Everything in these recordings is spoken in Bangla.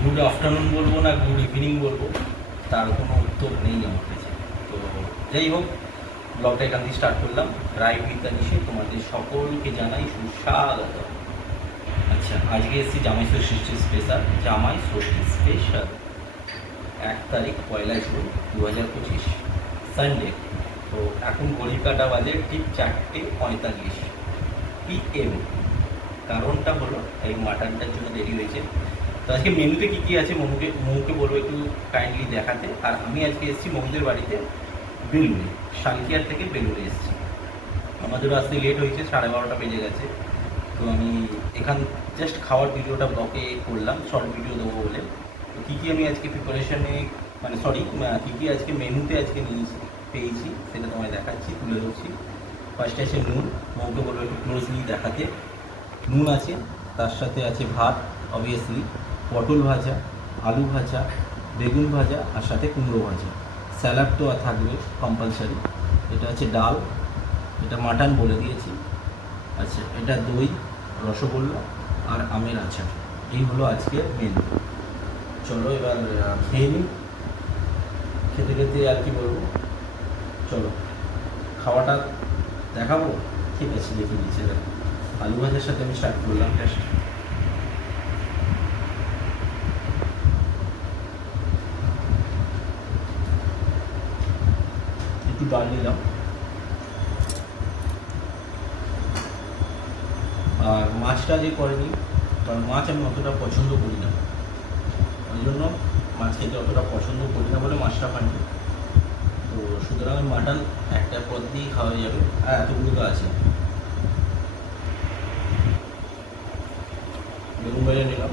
গুড আফটারনুন বলবো না গুড ইভিনিং বলবো তার কোনো উত্তর নেই আমার কাছে। তো যাই হোক, ব্লগটা এখান থেকে স্টার্ট করলাম। রাইড উইথ আনিশে তোমাদের সকলকে জানাই সুস্বাগত। আচ্ছা, আজকে এসেছি জামাই ষষ্ঠী স্পেশাল। জামাই ষষ্ঠী স্পেশাল 1 তারিখ 1 জুন 2025 সানডে। তো এখন ঘড়ির কাটা বাজে ঠিক 4:45 PM। কারণটা হলো এই মাটনটার জন্য দেরি হয়েছে। তো আজকে মেনুতে কী কী আছে মৌকে বলবো একটু কাইন্ডলি দেখাতে। আর আমি আজকে এসেছি মৌদের বাড়িতে বেলুড়ে, শালকিয়ার থেকে বেলুড়ে এসেছি। আমাদেরও আসতে লেট হয়েছে, 12:30 বেজে গেছে। তো আমি এখান জাস্ট খাওয়ার ভিডিওটা ব্লগে করলাম, শর্ট ভিডিও দেবো বলে। তো কী কী আমি আজকে প্রিপারেশনে কী কী আজকে মেনুতে আজকে পেয়েছি সেটা তোমায় দেখাচ্ছি, তুলে ধরছি। ফার্স্টে আছে নুন, মৌকে বলবো একটু ক্লোজলি দেখাতে। নুন আছে, তার সাথে আছে ভাত অবভিয়াসলি, পটল ভাজা, আলু ভাজা, বেগুন ভাজা, আর সাথে কুমড়ো ভাজা। স্যালাড তো আর থাকবে কম্পালসারি। এটা আছে ডাল, এটা মাটন বলে দিয়েছি। আচ্ছা, এটা দই, রসগোল্লা আর আমের আচার। এই হলো আজকের মেনু। চলো এবার খেয়ে নিই। খেতে খেতে আর কি বলবো, চলো খাওয়াটা দেখাবো। ঠিক আছে, দেখে নিচ্ছি। আলু ভাজার সাথে আমি স্টার্ট করলাম জাস্ট। একটু ডাল নিলাম, আর মাছটা যে করেনি, কারণ মাছ আমি অতটা পছন্দ করি না, ওই জন্য মাছ খেতে অতটা পছন্দ করি না বলে মাছটা পাইনি। তো সুতরাং আমি মাটন একটা পদ দিয়েই খাওয়া যাবে। আর এতগুলো তো আছে। বেগুন ভাজা নিলাম,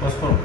পাঁচফোড়ন,